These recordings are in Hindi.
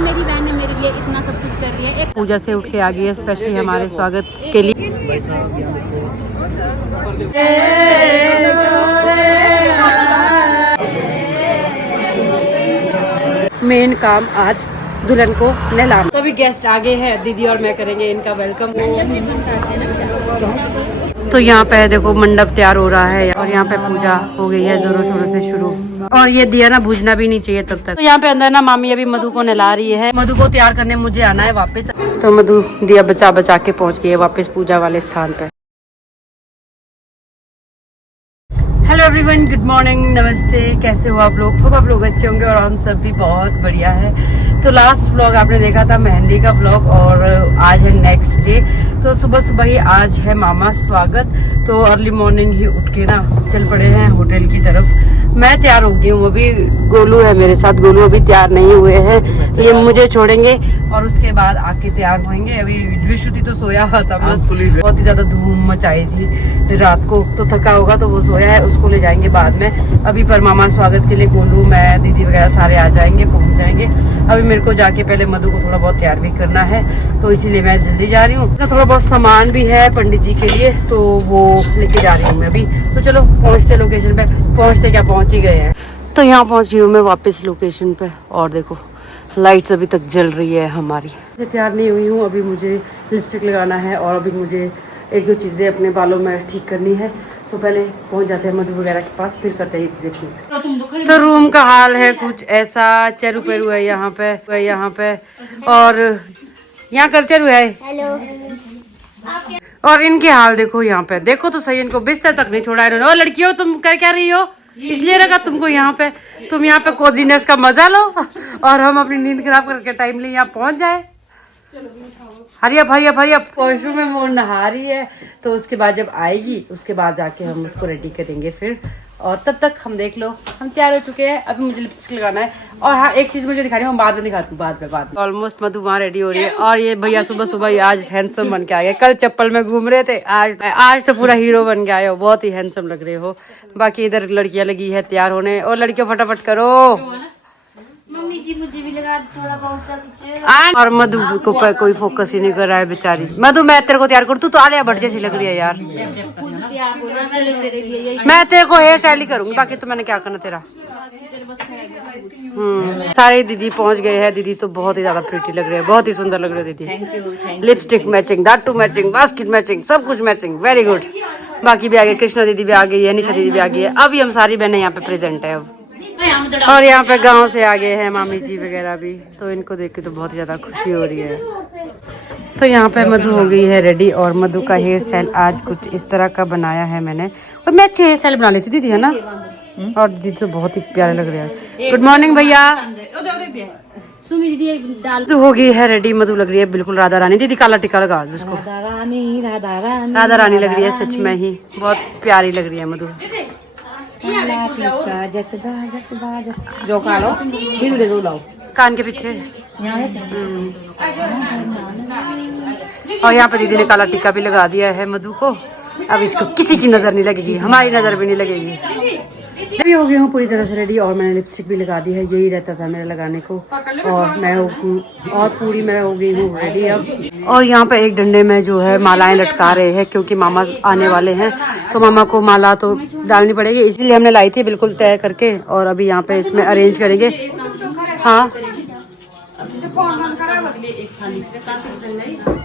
मेरी बहन ने मेरे लिए इतना सब कुछ कर रही है। एक पूजा से उठ के आ गई है स्पेशली हमारे स्वागत के लिए। मेन काम आज दुल्हन को नहलाना। तो अभी गेस्ट आगे हैं, दीदी और मैं करेंगे इनका वेलकम। तो यहाँ पे देखो मंडप तैयार हो रहा है और यहाँ पे पूजा हो गई है जोरों शोरों से शुरू। और ये दिया ना बुझना भी नहीं चाहिए तब तक। तो यहाँ पे अंदर ना मामी अभी मधु को नहला रही है। मधु को तैयार करने मुझे आना है वापस। तो मधु दिया बचा बचा के पहुँच गई है वापस पूजा वाले स्थान पे। हेलो एवरीवन, गुड मॉर्निंग, नमस्ते। कैसे हो आप लोग? खूब आप लोग अच्छे होंगे और हम सब भी बहुत बढ़िया है। तो लास्ट व्लॉग आपने देखा था मेहंदी का व्लॉग और आज है नेक्स्ट डे। तो सुबह सुबह ही आज है मामा स्वागत। तो अर्ली मॉर्निंग ही उठ के ना चल पड़े हैं होटल की तरफ। मैं तैयार हो गई हूँ, अभी गोलू है मेरे साथ। गोलू अभी तैयार नहीं हुए हैं, ये मुझे छोड़ेंगे और उसके बाद आके तैयार होंगे। अभी विश्रुति तो सोया हुआ था, बहुत ही ज्यादा धूम मचाई थी रात को, तो थका होगा तो वो सोया है, उसको ले जाएंगे बाद में। अभी पर मामा स्वागत के लिए गोलू, मैं, दीदी वगैरह सारे आ जाएंगे, पहुंच जाएंगे। अभी मेरे को जाके पहले मधु को थोड़ा बहुत तैयार भी करना है, तो इसीलिए मैं जल्दी जा रही हूँ। थोड़ा बहुत सामान भी है पंडित जी के लिए, तो वो लेके जा रही हूँ मैं अभी। तो चलो पहुँचते लोकेशन पे, पहुँचते क्या पहुँच ही गए हैं। तो यहाँ पहुँच गई हूँ मैं वापस लोकेशन पे और देखो लाइट्स अभी तक जल रही है हमारी। तैयार नहीं हुई हूँ, अभी मुझे लिपस्टिक लगाना है और अभी मुझे एक दो चीज़ें अपने बालों में ठीक करनी है। तो पहले पहुंच जाते हैं मधु वगैरह के पास, फिर करते हैं ये चीजें ठीक। तो रूम का हाल है कुछ ऐसा, चेरू पेरू है यहाँ पे और यहाँ कल्चर है। और इनके हाल देखो यहाँ पे, देखो तो सही, इनको बिस्तर तक नहीं छोड़ा इन्होंने। और लड़कियों तुम कर क्या रही हो? इसलिए रखा तुमको यहाँ पे, तुम यहाँ पे कोजीनेस का मजा लो और हम अपनी नींद खराब करके टाइमली यहाँ पहुँच जाए। हरियप हरियप हरियप। वॉशरूम में वो नहा रही है, तो उसके बाद जब आएगी उसके बाद जाके हम उसको रेडी करेंगे फिर। और तब तक हम देख लो हम तैयार हो चुके हैं। अभी मुझे लिपस्टिक लगाना है और हाँ एक चीज मुझे दिखा रही हूँ, बाद में दिखाती हूँ, बाद में। ऑलमोस्ट मधु वहाँ रेडी हो रही है और ये भैया सुबह सुबह आज हैंडसम बन के आ गए। कल चप्पल में घूम रहे थे, आज तो पूरा हीरो बन के आए हो, बहुत ही हैंडसम लग रहे हो। बाकी इधर लड़कियां लगी है तैयार होने, और लड़कियों फटाफट करो। मम्मी जी मुझे भी लगा थोड़ा बहुत। और मधु को कोई फोकस ही नहीं कर रहा है बेचारी। मधु मैं तेरे को तैयार करूँ, तू तो आलिया भट्ट जैसी लग रही है यार। मैं तेरे को हेयर स्टाइल ही करूंगी, बाकी तो मैंने क्या करना तेरा। सारी दीदी पहुंच गए हैं। दीदी तो बहुत ही ज्यादा प्रीटी लग रही है, बहुत ही सुंदर लग रही है दीदी। लिपस्टिक मैचिंग, दाटू मैचिंग, बास्केट मैचिंग, सब कुछ मैचिंग, वेरी गुड। बाकी भी आ गए, कृष्णा दीदी भी आ गई है, निशा दीदी भी आ गई है। अभी हम सारी बहनें यहाँ पे प्रेजेंट है अब। और यहाँ पे गांव से आ गए हैं मामी जी वगैरह भी, तो इनको देख के तो बहुत ज्यादा खुशी हो रही है। तो यहाँ पे मधु हो गई है रेडी और मधु का हेयर स्टाइल आज कुछ इस तरह का बनाया है मैंने। और मैं अच्छे हेयर स्टाइल बना लेती दीदी, है ना? और दीदी तो बहुत ही प्यारे लग रहे हैं। गुड मॉर्निंग भैया। मधु हो गई है रेडी, मधु लग रही है बिल्कुल राधा रानी। दीदी काला टिक्का लगा उसको, राधा रानी लग रही है सच में ही, बहुत प्यारी लग रही है मधु। जो खा लो फिर दो लाओ कान के पीछे। और यहाँ पे दीदी ने काला टिक्का भी लगा दिया है मधु को। अब इसको किसी की नजर नहीं लगेगी, हमारी नजर भी नहीं लगेगी। अभी हो गई हूँ पूरी तरह से रेडी और मैंने लिपस्टिक भी लगा दी है, यही रहता था मेरा लगाने को। और मैं और पूरी मैं हो गई हूँ रेडी अब। और यहाँ पे एक डंडे में जो है मालाएं लटका रहे हैं, क्योंकि मामा आने वाले हैं तो मामा को माला तो डालनी पड़ेगी, इसलिए हमने लाई थी बिल्कुल तय करके। और अभी यहाँ पे इसमें अरेंज करेंगे। हाँ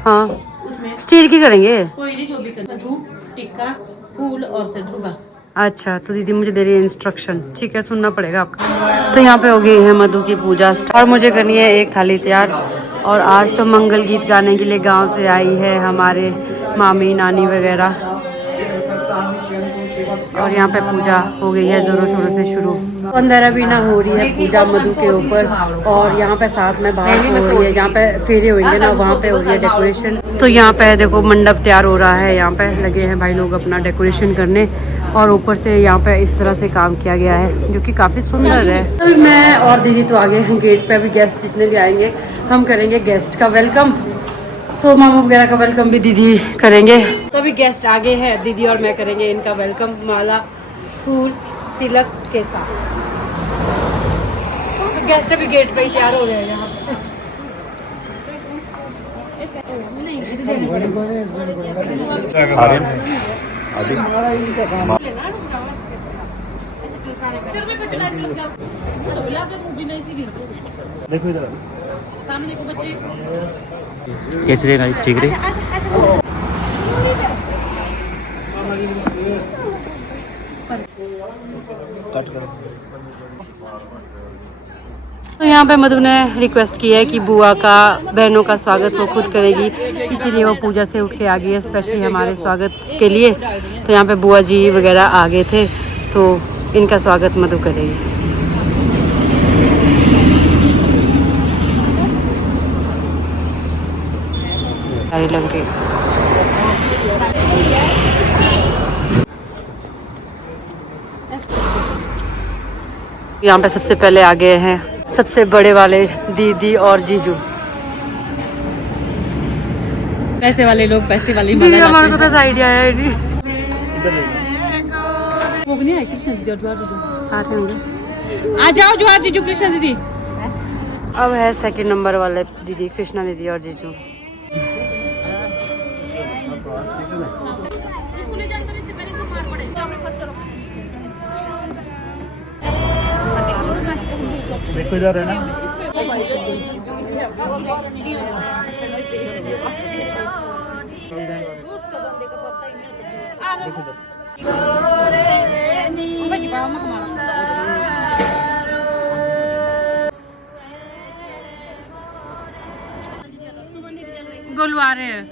हाँ स्टील की करेंगे। टिक्का फूल और सिंदूर। अच्छा तो दीदी मुझे दे रही है इंस्ट्रक्शन, ठीक है सुनना पड़ेगा आपका। तो यहाँ पे हो गई है मधु की पूजा और मुझे करनी है एक थाली तैयार। और आज तो मंगल गीत गाने के लिए गांव से आई है हमारे मामी नानी वगैरह। और यहाँ पे पूजा हो गई है जोरों शोरों से शुरू। अंदर अभी ना हो रही है पूजा मधु के ऊपर, और यहाँ पे साथ में बाहर हो रही है, जहाँ पे फेरे होंगे ना वहाँ पे हो रही है डेकोरेशन। तो यहाँ पे देखो मंडप तैयार हो रहा है, यहाँ पे लगे हैं भाई लोग अपना डेकोरेशन करने। और ऊपर से यहाँ पे इस तरह से काम किया गया है जो कि काफी सुंदर है। तो मैं और दीदी तो आगे हैं गेट पे, अभी गेस्ट जितने भी आएंगे हम करेंगे गेस्ट का वेलकम। तो मामा वगैरह का वेलकम भी दीदी करेंगे। तो अभी गेस्ट आगे हैं, दीदी और मैं करेंगे इनका वेलकम माला फूल तिलक के साथ। गेस्ट अभी गेट पे ही तैयार हो रहे हैं यहाँ पे। देखो इधर कैसे रहेगा? ठीक रहे। तो यहाँ पे मधु ने रिक्वेस्ट की है कि बुआ का बहनों का स्वागत वो खुद करेगी, इसीलिए वो पूजा से उठ के आ गई है स्पेशली हमारे स्वागत के लिए। तो यहाँ पे बुआ जी वगैरह आ गए थे, तो इनका स्वागत मधु करेगी। सारी लग रही यहाँ पे सबसे पहले आ गए हैं सबसे बड़े वाले दीदी और जीजू। पैसे वाले लोग पैसे वाली दीदी हमारे को तो आइडिया है नहीं। वो नहीं है कृष्ण दीदी और ज्वार जीजू। साथ होंगे। आ जाओ ज्वार जीजू कृष्ण दीदी। अब है सेकंड नंबर वाले दीदी कृष्णा दीदी और जीजू। देखो इधर है ना। गोलू आ रहे हैं।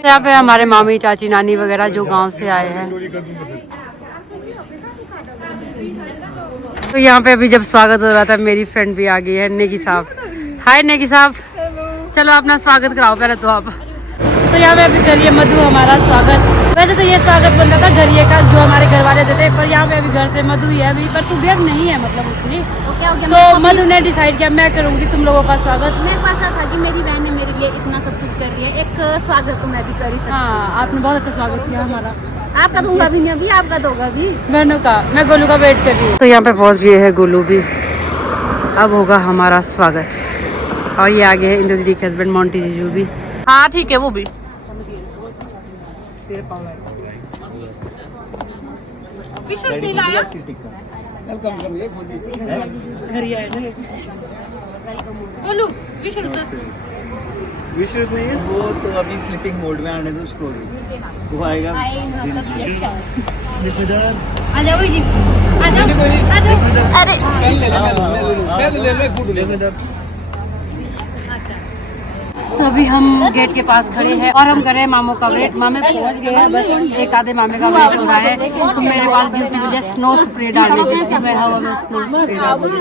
यहाँ पे हमारे मामी चाची नानी वगैरह जो गांव से आए हैं। तो यहाँ पे अभी जब स्वागत हो रहा था मेरी फ्रेंड भी आ गई है नेगी साहब। हाय नेगी साहब, चलो अपना स्वागत कराओ पहले तो आप। तो यहाँ पे अभी करिए मधु हमारा स्वागत। वैसे तो ये स्वागत बन रहा था घरिए का जो हमारे घर वाले देते, पर यहाँ पे अभी घर से मधु ही है अभी, पर तू व्यस्त नहीं है मतलब उतनी। तो क्या हो गया? तो मधु ने डिसाइड किया मैं करूँगी तुम लोगों का स्वागत। मेरे पास था कि मेरी बहन ने मेरे लिए इतना सब कुछ कर रही है, एक स्वागत तो मैं भी कर ही सकती हूँ। हाँ आपने बहुत अच्छा स्वागत किया हमारा। आपका दूंगा भी नहीं अभी, आपका दोगा भी। बहनों का मैं गोलू का वेट कर रही हूँ। तो यहाँ पे पहुँच गए हैं गोलू भी। अब होगा हमारा स्वागत। और ये आगे है इंद्र दीदी के हस्बैंड मोंटी जीजू भी। हाँ ठीक है वो भी। विश्रुत नहीं है वो तो अभी स्लीपिंग मोड में आने दो उसको भी, वो आएगा। देखो इधर आ जाओ जी, आ जाओ, आ जाओ। अरे तो अभी हम गेट के पास खड़े हैं और हम कर रहे हैं मामों का वेट। मामे पहुंच गए हैं, बस एक आधे मामे का वेट हो रहा है। तो मेरे पास ड्यूटी मुझे स्नो स्प्रे डालने की थी, मैं हवा में स्नो स्प्रे डालूंगी,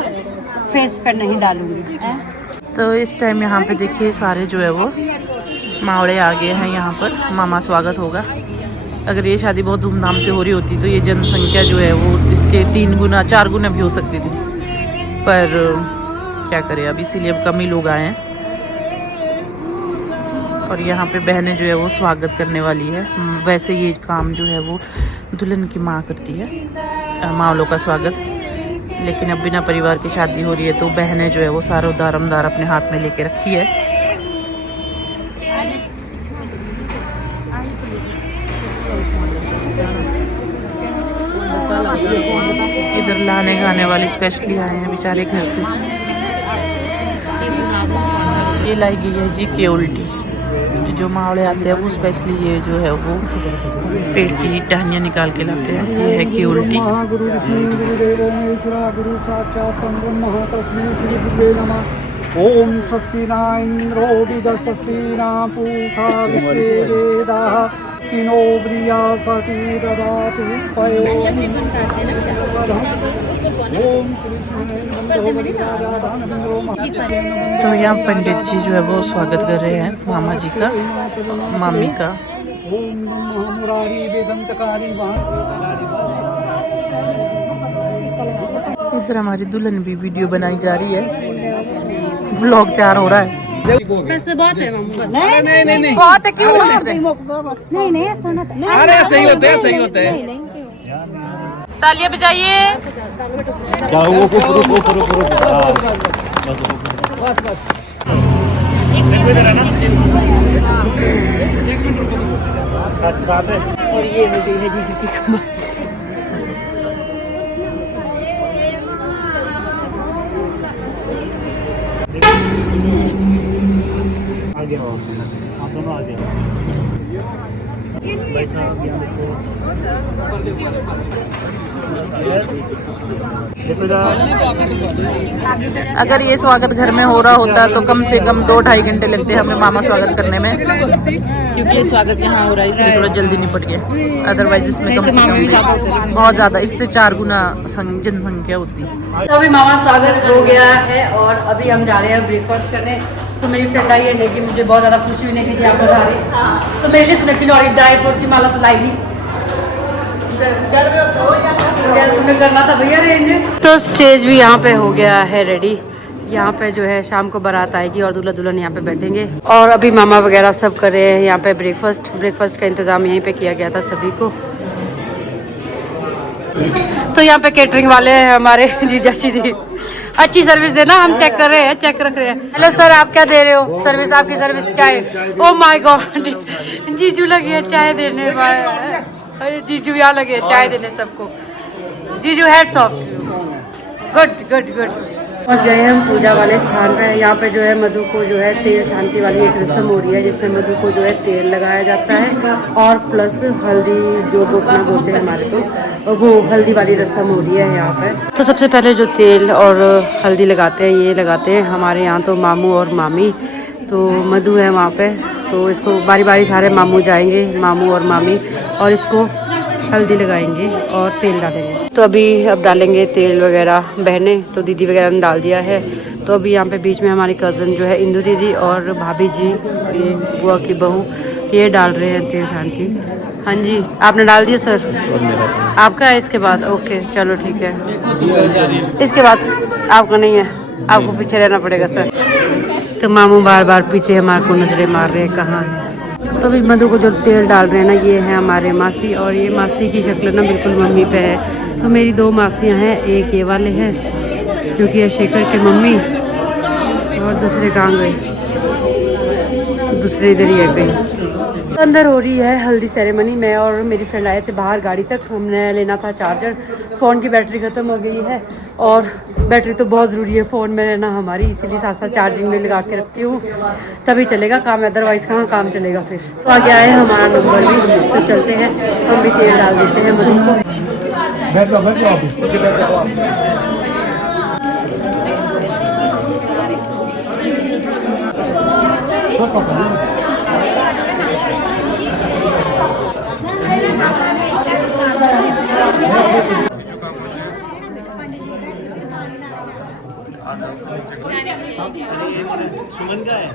फेस पर नहीं डालूंगी। तो इस टाइम यहाँ पे देखिए सारे जो है वो मावड़े आ गए हैं यहाँ पर। मामा स्वागत होगा। अगर ये शादी बहुत धूमधाम से हो रही होती तो ये जनसंख्या जो है वो इसके 3 गुना 4 गुना भी हो सकती थी, पर क्या करें अब, इसीलिए अब कम ही लोग आए हैं। और यहाँ पे बहनें जो है वो स्वागत करने वाली है। वैसे ये काम जो है वो दुल्हन की माँ करती है, मावलों का स्वागत, लेकिन अब बिना परिवार की शादी हो रही है तो बहनें जो है वो सारा दारमदार अपने हाथ में लेके रखी है। इधर लाने खाने वाले स्पेशली आए हैं बेचारे घर से। ये लाई गई है जी के उल्टी। जो मावड़े आते हैं वो स्पेशली ये जो है वो पेट की टहनियाँ निकाल के लाते हैं। ये है की उल्टी। ओम स्वस्ति न इंद्रो विदस्वस्ति न पूषा विश्वेवेदाः स्वस्तिनो बृहस्पति ददातु पयो ओम श्री तो यहाँ पंडित जी जो है वो स्वागत कर रहे हैं मामा जी का, मामी का। ओम नमः मुरारी वेदंतकारी इधर हमारी दुल्हन भी वीडियो बनाई जा रही है, व्लॉग तैयार हो रहा है। बहुत है नहीं बहुत है क्यों? अरे सही होते हैं, सही होते हैं। तालियां बजाइए। और ये हो गई है जीजू की कमाई। दोनों आ गए भाई साहब। अगर ये स्वागत घर में हो रहा होता तो कम से कम 2-2.5 घंटे लगते हमें मामा स्वागत करने में, क्योंकि ये स्वागत यहाँ हो रहा है इसलिए थोड़ा जल्दी निपट गया। अदरवाइज इसमें कम से कम बहुत ज़्यादा, इससे 4 गुना जनसंख्या होती। तो अभी मामा स्वागत हो गया है और अभी हम जा रहे हैं ब्रेकफास्ट करने। तो मेरी फ्रेंड आई है लेकिन मुझे बहुत ज़्यादा खुशी हुई नहीं थी आप बता रहे, तो मेरे लिए तो किलो और ड्राई फ्रूट की माला तो लाई नहीं, तुम्हें करना था भैया रेंज। तो स्टेज भी यहाँ पे हो गया है रेडी। यहाँ पे जो है शाम को बारात आएगी और दूल्हा दुल्हन यहाँ पे बैठेंगे। और अभी मामा वगैरह सब कर रहे हैं यहाँ पे ब्रेकफास्ट का इंतजाम यहीं पे किया गया था सभी को। तो यहाँ पे केटरिंग वाले हैं हमारे जीजा जी, अच्छी सर्विस देना, हम चेक कर रहे हैं, चेक रख रहे हैं। हेलो सर, आप क्या दे रहे हो सर्विस? आपकी सर्विस चाय। ओ माय गॉड, जीजू लगी है चाय देने, जीजू यहाँ लगे है चाय देने सबको। जीजू heads of, good good good. पहुँच गए हम पूजा वाले स्थान पे। यहाँ पे जो है मधु को जो है तेल शांति वाली एक रस्म हो रही है जिसमें मधु को जो है तेल लगाया जाता है और प्लस हल्दी जो गोपना बोलते हैं हमारे को, वो हल्दी वाली रस्म हो रही है यहाँ पे। तो सबसे पहले जो तेल और हल्दी लगाते हैं ये लगाते हैं हमारे यहाँ तो मामू और मामी। तो मधु है वहाँ पे, तो इसको बारी बारी सारे मामू जाएंगे, मामू और मामी, और इसको हल्दी लगाएंगे और तेल डालेंगे। तो अभी अब डालेंगे तेल वगैरह बहने, तो दीदी वगैरह ने डाल दिया है। तो अभी यहाँ पे बीच में हमारी कज़न जो है इंदु दीदी और भाभी जी, ये बुआ की बहू, ये डाल रहे हैं तेल शांति। हाँ जी, आपने डाल दिया सर? आपका है इसके बाद? ओके चलो ठीक है, इसके बाद आपका नहीं है, आपको पीछे रहना पड़ेगा सर। तो मामू बार बार पीछे हमारे को नजरें मार रहे हैं कहाँ है। तो अभी मधु को जो तेल डाल रहे हैं ना, ये है हमारे मासी, और ये मासी की शक्ल ना बिल्कुल मम्मी पे है। तो मेरी 2 मासियाँ हैं, एक ये वाले हैं जो कि है शेखर की मम्मी, और दूसरे कहाँ गए, दूसरे इधर ही है कहीं। तो अंदर हो रही है हल्दी सेरेमनी। मैं और मेरी फ्रेंड आए थे बाहर गाड़ी तक, हमने लेना था चार्जर, फ़ोन की बैटरी ख़त्म हो गई है और बैटरी तो बहुत ज़रूरी है फ़ोन में रहना हमारी, इसीलिए साथ साथ चार्जिंग में लगा के रखती हूँ, तभी चलेगा काम, अदरवाइज़ कहाँ काम चलेगा फिर। तो आ गया है हमारा नंबर भी, तो चलते हैं, हम भी तेल डाल देते हैं मधु को। सुमन का है।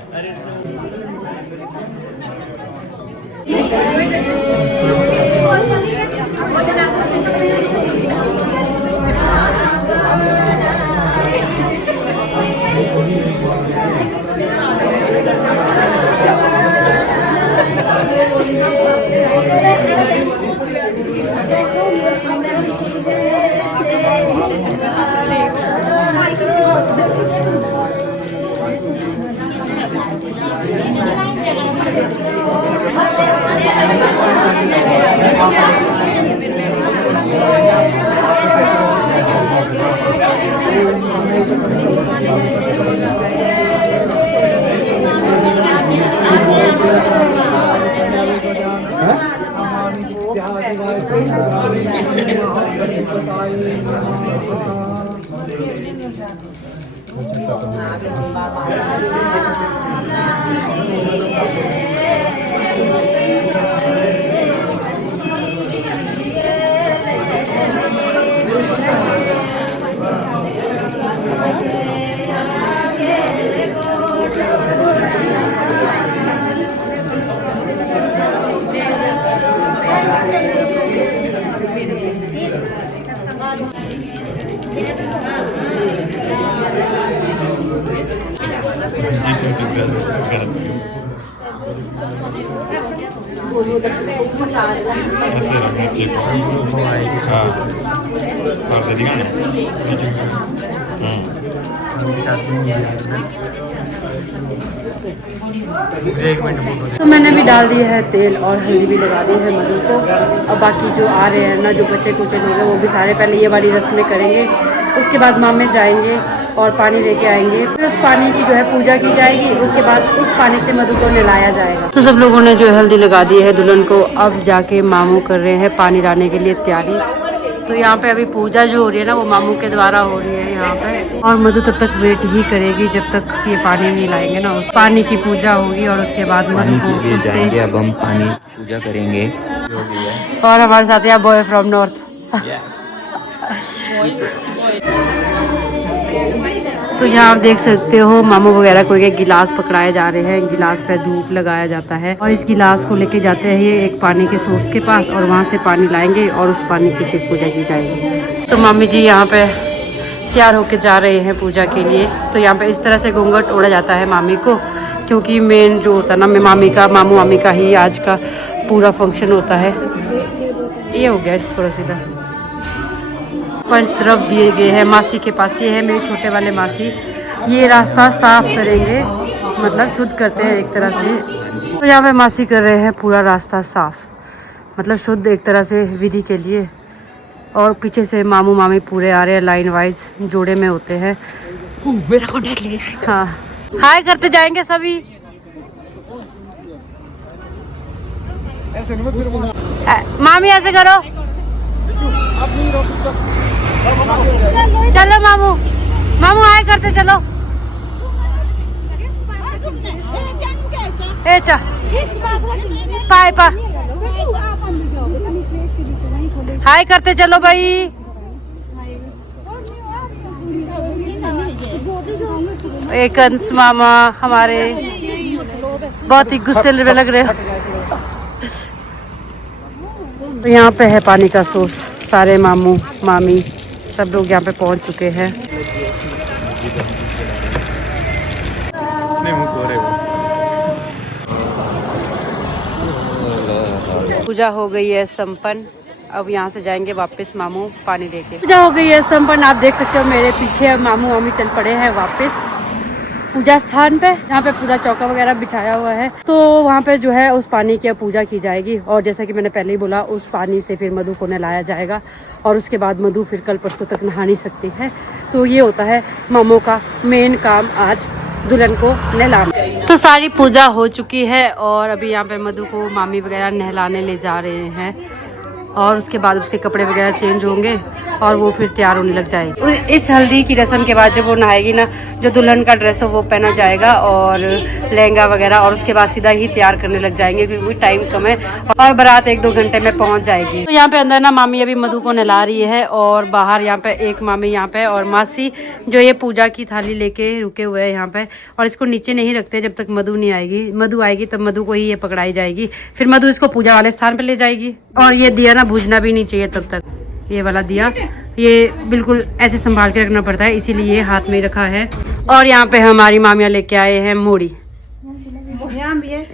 तो मैंने भी डाल दिया है तेल और हल्दी भी लगा दी है मधु को। अब बाकी जो आ रहे हैं ना, जो बच्चे कुछ लोग हैं, वो भी सारे पहले ये वाली रस्में करेंगे। उसके बाद मामे जाएंगे और पानी लेके आएंगे, फिर उस पानी की जो है पूजा की जाएगी। उसके बाद उस पानी से मधु को नहलाया जाएगा। तो सब लोगों ने जो है हल्दी लगा दी है दुल्हन को। अब जाके मामू कर रहे हैं पानी लाने के लिए तैयारी। तो यहाँ पे अभी पूजा जो हो रही है ना, वो मामू के द्वारा हो रही है यहाँ पे। और मधु तब तक वेट ही करेगी जब तक ये पानी नहीं लाएंगे ना। उस पानी की पूजा होगी और उसके बाद मधु को जाएंगे। अब हम पानी पूजा करेंगे। और हमारे साथ यहाँ बॉय फ्रॉम नॉर्थ। तो यहाँ आप देख सकते हो मामू वगैरह को एक गिलास पकड़ाए जा रहे हैं। गिलास पे धूप लगाया जाता है और इस गिलास को लेके जाते हैं ये एक पानी के सोर्स के पास और वहाँ से पानी लाएंगे और उस पानी की फिर पूजा की जाएगी। तो मामी जी यहाँ पे तैयार होके जा रहे हैं पूजा के लिए। तो यहाँ पे इस तरह से घूंघट ओढ़ा जाता है मामी को, क्योंकि मेन जो होता है ना मामू मामी का ही आज का पूरा फंक्शन होता है। ये हो गया इस पूरा सीधा पंच तरफ दिए गए हैं मासी के पास। ये है मेरे छोटे वाले मासी। ये रास्ता साफ करेंगे, मतलब शुद्ध करते हैं एक तरह से। तो यहाँ पे मासी कर रहे हैं पूरा रास्ता साफ, मतलब शुद्ध एक तरह से विधि के लिए। और पीछे से मामू मामी पूरे आ रहे हैं, लाइन वाइज जोड़े में होते हैं। मेरा कॉन्टैक्ट ले। हाँ, हाय करते जाएंगे सभी। मामी ऐसे करो, चलो मामू मामू हाय करते चलो। एचा पाए पा हाय करते चलो भाई। एक अंश मामा हमारे बहुत ही गुस्से में लग रहे हैं। तो यहाँ पे है पानी का सोर्स। सारे मामू मामी सब लोग यहाँ पे पहुँच चुके हैं। पूजा हो गई है संपन्न। अब यहाँ से जाएंगे वापस मामू पानी लेके। पूजा हो गई है संपन्न। आप देख सकते हो मेरे पीछे मामू मामी चल पड़े हैं वापस पूजा स्थान पे। यहाँ पे पूरा चौका वगैरह बिछाया हुआ है। तो वहाँ पे जो है उस पानी की पूजा की जाएगी। और जैसा कि मैंने पहले ही बोला, उस पानी से फिर मधु को नहलाया जाएगा और उसके बाद मधु फिर कल परसों तक नहा नहीं सकती है। तो ये होता है मामू का मेन काम, आज दुल्हन को नहलाना। तो सारी पूजा हो चुकी है और अभी यहाँ पे मधु को मामी वगैरह नहलाने ले जा रहे हैं और उसके बाद उसके कपड़े वगैरह चेंज होंगे और वो फिर तैयार होने लग जाएगी। इस हल्दी की रस्म के बाद जब वो नहाएगी ना, जो दुल्हन का ड्रेस हो वो पहना जाएगा और लहंगा वगैरह, और उसके बाद सीधा ही तैयार करने लग जाएंगे क्योंकि टाइम कम है और बारात 1-2 घंटे में पहुंच जाएगी। तो यहाँ पे अंदर ना मामी अभी मधु को नहला रही है और बाहर यहाँ पे एक मामी यहाँ पे और मासी जो ये पूजा की थाली लेके रुके हुए हैं यहाँ पे। और इसको नीचे नहीं रखते जब तक मधु नहीं आएगी। मधु आएगी तब मधु को ही ये पकड़ाई जाएगी, फिर मधु इसको पूजा वाले स्थान पे ले जाएगी। और ये दिया ना भूजना भी नहीं चाहिए तब तक। ये वाला दिया ये बिल्कुल ऐसे संभाल के रखना पड़ता है, इसीलिए ये हाथ में रखा है। और यहाँ पे हमारी मामियाँ लेके आए हैं मोड़ी।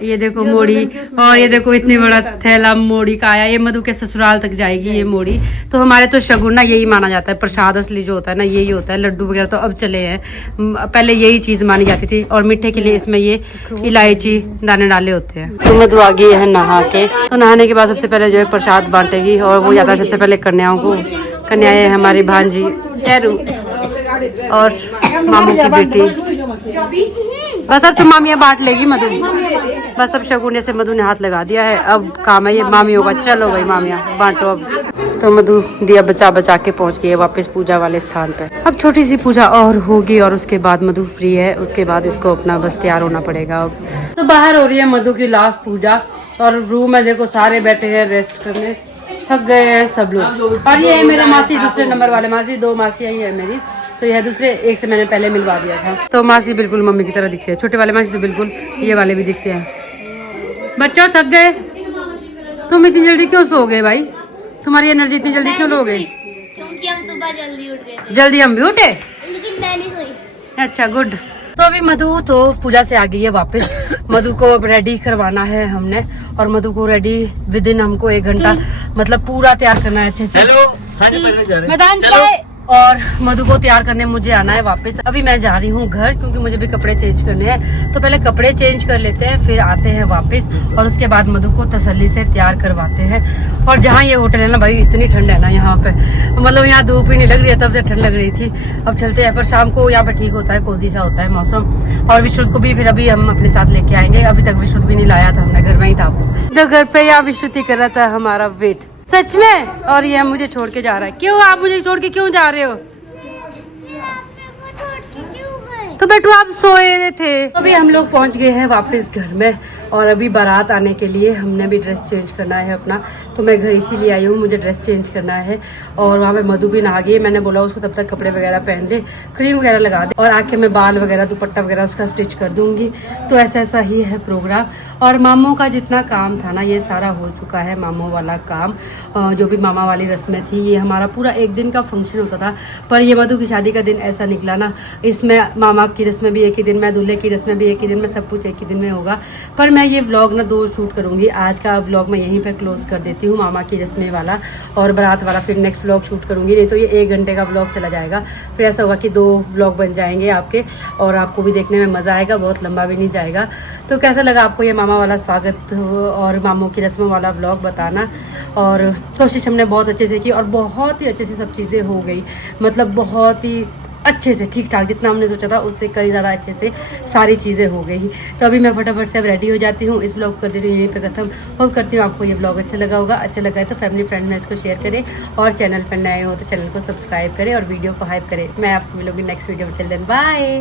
ये देखो मोड़ी, और ये देखो इतनी बड़ा थैला मोड़ी का आया। ये मधु के ससुराल तक जाएगी ये मोड़ी। तो हमारे तो शगुन ना यही माना जाता है, प्रसाद असली जो होता है ना यही होता है। लड्डू वगैरह तो अब चले हैं, पहले यही चीज मानी जाती थी। और मीठे के लिए इसमें ये इलायची दाने डाले होते हैं। तो मधु आ गई है नहा के। तो नहाने के बाद सबसे पहले जो है प्रसाद बांटेगी और वो जाता है सबसे पहले कन्याओं को। कन्याएं हमारी भांजी चेरू और मामू की बेटी। बस अब तो मामियाँ बांट लेगी मधु। बस अब शगुन से मधु ने हाथ लगा दिया है, अब काम है ये मामियों का। चलो भाई मामियाँ बांटो अब। तो मधु दिया बचा बचा के पहुंच गई है वापस पूजा वाले स्थान पे। अब छोटी सी पूजा और होगी और उसके बाद मधु फ्री है। उसके बाद इसको अपना बस तैयार होना पड़ेगा अब। तो बाहर हो रही है मधु की लास्ट पूजा और रूम में देखो सारे बैठे हैं रेस्ट करने, थक गए हैं सब लोग। और ये है मेरा मासी, दूसरे नंबर वाले मासी। 2 मासियाँ ही है मेरी, तो यह दूसरे एक से मैंने पहले मिलवा दिया था। तो मासी बिल्कुल मम्मी की तरह दिखते हैं। छोटे वाले मासी तो बिल्कुल ये वाले भी दिखते हैं। बच्चों थक गए तुम? इतनी जल्दी क्यों सो गए भाई? तुम्हारी एनर्जी इतनी जल्दी क्यों लो गई? क्योंकि हम सुबह जल्दी उठ गए थे। जल्दी हम भी उठे? लेकिन मैं नहीं सोई। अच्छा गुड। तो अभी मधु तो पूजा से आ गई है वापस। मधु को अब रेडी करवाना है हमने और मधु को रेडी विदिन हमको 1 घंटा मतलब पूरा तैयार करना है अच्छे से। हेलो, हाँ जी, पहले जा रहे हैं। मैदान बाय। और मधु को तैयार करने मुझे आना है वापस। अभी मैं जा रही हूँ घर क्योंकि मुझे भी कपड़े चेंज करने हैं, तो पहले कपड़े चेंज कर लेते हैं, फिर आते हैं वापस और उसके बाद मधु को तसल्ली से तैयार करवाते हैं। और जहाँ ये होटल है ना भाई, इतनी ठंड है ना यहाँ पे, मतलब यहाँ धूप ही नहीं लग रही है, तब से ठंड लग रही थी। अब चलते हैं, पर शाम को यहाँ पे ठीक होता है, कोजी सा होता है मौसम। और विश्रुत को भी फिर अभी हम अपने साथ लेके आएंगे। अभी तक विश्रुत भी नहीं लाया था, हमने घर में ही था। तो घर पे यहाँ विश्रुति कर रहा था हमारा वेट, सच में। और ये मुझे छोड़ के जा रहा है। क्यों आप मुझे छोड़ के क्यों जा रहे हो? तो बेटू आप सोए थे। अभी हम लोग पहुंच गए हैं वापस घर में और अभी बारात आने के लिए हमने भी ड्रेस चेंज करना है अपना, तो मैं घर इसीलिए आई हूँ, मुझे ड्रेस चेंज करना है। और वहाँ पे मधु भी नहा गई, मैंने बोला उसको तब तक कपड़े वगैरह पहन ले, क्रीम वगैरह लगा दे और आके मैं बाल वगैरह दुपट्टा वगैरह उसका स्टिच कर दूंगी। तो ऐसा ही है प्रोग्राम। और मामों का जितना काम था ना, ये सारा हो चुका है। मामों वाला काम, जो भी मामा वाली रस्में थी, ये हमारा पूरा एक दिन का फंक्शन होता था। पर ये मधु की शादी का दिन ऐसा निकला ना, इसमें मामा की रस्में भी एक ही दिन में, दूल्हे की रस्में भी एक ही दिन में, सब कुछ एक ही दिन में होगा। पर मैं ये व्लॉग ना 2 शूट करूंगी। आज का व्लॉग मैं यहीं पे क्लोज कर देती हूँ, मामा की रस्में वाला और बारात वाला फिर नेक्स्ट व्लॉग शूट करूंगी। नहीं तो ये 1 घंटे का व्लॉग चला जाएगा। फिर ऐसा होगा कि 2 व्लॉग बन जाएंगे आपके, और आपको भी देखने में मज़ा आएगा, बहुत लंबा भी नहीं जाएगा। तो कैसा लगा आपको ये मामा वाला स्वागत और मामों की रस्मों वाला व्लॉग बताना। और कोशिश हमने बहुत अच्छे से की और बहुत ही अच्छे से सब चीज़ें हो गई, मतलब बहुत ही अच्छे से ठीक ठाक, जितना हमने सोचा था उससे कई ज़्यादा अच्छे से सारी चीज़ें हो गई। तो अभी मैं फटाफट से अब रेडी हो जाती हूँ, इस व्लॉग कर देती हूँ यहीं पे खत्म। होप करती हूँ आपको ये व्लॉग अच्छा लगा होगा। अच्छा लगा है तो फैमिली फ्रेंड में इसको शेयर करें और चैनल पर नए हो तो चैनल को सब्सक्राइब करें और वीडियो को हाइप करें। मैं आपसे मिलूंगी नेक्स्ट वीडियो में। चल देन बाय।